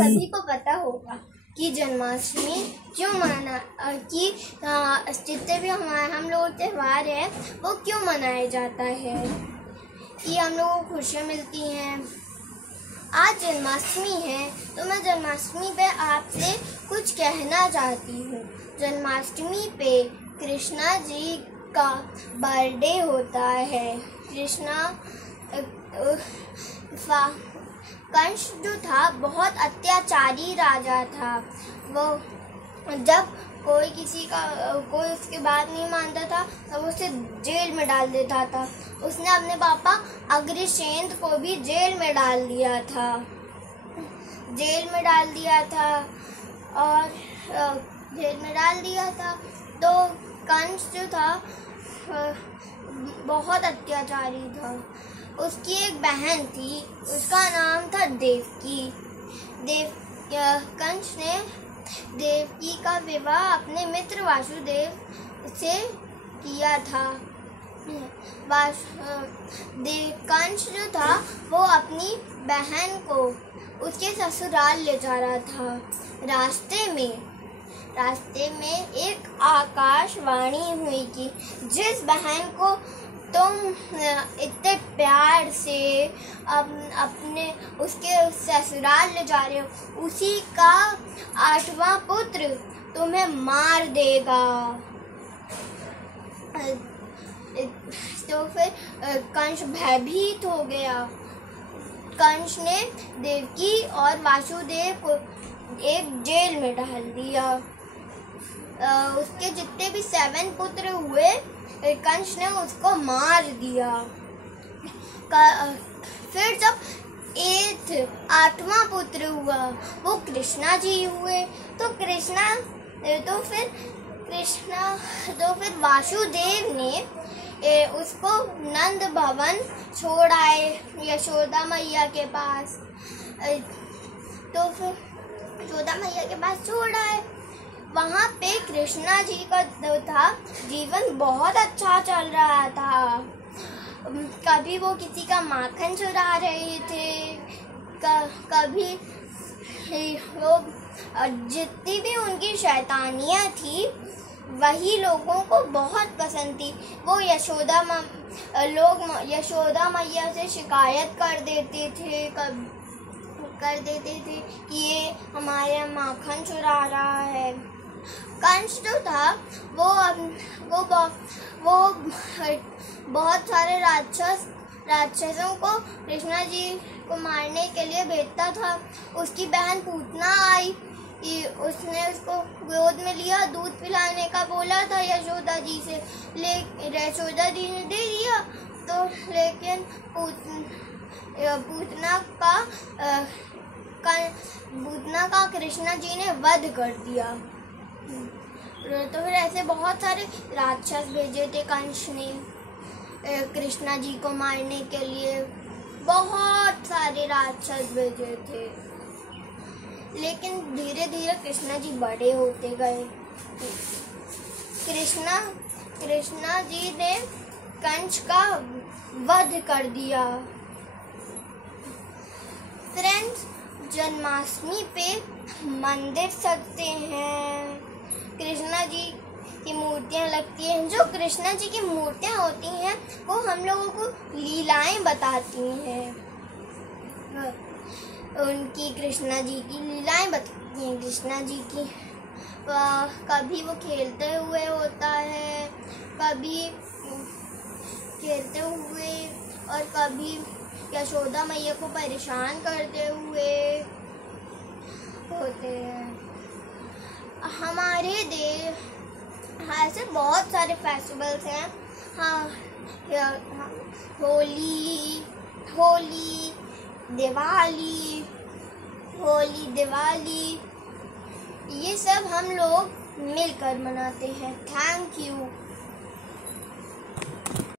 सभी को पता होगा कि जन्माष्टमी क्यों जितने भी हम लोगों के त्यौहार है वो क्यों मनाया जाता है, कि हम लोगों को खुशियाँ मिलती हैं। आज जन्माष्टमी है तो मैं जन्माष्टमी पे आपसे कुछ कहना चाहती हूँ। जन्माष्टमी पे कृष्णा जी का बर्थडे होता है। कंस जो था बहुत अत्याचारी राजा था। वो जब कोई उसके बात नहीं मानता था तब उसे जेल में डाल देता था। उसने अपने पापा अग्रसेन को भी जेल में डाल दिया था तो कंस जो था बहुत अत्याचारी था। उसकी एक बहन थी, उसका नाम था देवकी। कंस ने देवकी का विवाह अपने मित्र वासुदेव से किया था। कंस जो था वो अपनी बहन को उसके ससुराल ले जा रहा था। रास्ते में एक आकाशवाणी हुई कि जिस बहन को तुम इतने प्यार से अपने उसके ससुराल ले जा रहे हो, उसी का 8वां पुत्र तुम्हें मार देगा। तो फिर कंस भयभीत हो गया। कंस ने देवकी और वासुदेव को एक जेल में डाल दिया। उसके जितने भी 7 पुत्र हुए कंस ने उसको मार दिया। फिर जब 8वां पुत्र हुआ वो कृष्णा जी हुए। तो फिर वासुदेव ने उसको नंद भवन छोड़ आए यशोदा मैया के पास। तो फिर यशोदा मैया के पास छोड़ आए। वहाँ पे कृष्णा जी का जो था जीवन बहुत अच्छा चल रहा था। कभी वो किसी का माखन चुरा रहे थे, कभी वो जितनी भी उनकी शैतानियाँ थी वही लोगों को बहुत पसंद थी। वो यशोदा मैया से शिकायत कर देते थे कि ये हमारे माखन चुरा रहा है। कंस जो था वो बहुत सारे राक्षसों को कृष्णा जी को मारने के लिए भेजता था। उसकी बहन पूतना आई, उसने उसको गोद में लिया, दूध पिलाने का बोला था यशोदा जी से, यशोदा जी ने दे दिया। तो लेकिन पूतना का कृष्णा जी ने वध कर दिया। तो फिर ऐसे बहुत सारे राक्षस भेजे थे कंस ने कृष्णा जी को मारने के लिए। बहुत सारे राक्षस भेजे थे, लेकिन धीरे धीरे कृष्णा जी बड़े होते गए। कृष्णा जी ने कंस का वध कर दिया। फ्रेंड्स, जन्माष्टमी पे मंदिर सजते हैं, कृष्णा जी की मूर्तियाँ लगती हैं। जो कृष्णा जी की मूर्तियाँ होती हैं वो हम लोगों को लीलाएं बताती हैं। उनकी कृष्णा जी की लीलाएं बताती हैं। कृष्णा जी की कभी वो खेलते हुए होता है, कभी खेलते हुए, और कभी यशोदा मैया को परेशान करते हुए होते हैं। हमारे देश ऐसे बहुत सारे फेस्टिवल्स हैं। दिवाली, ये सब हम लोग मिलकर मनाते हैं। Thank you.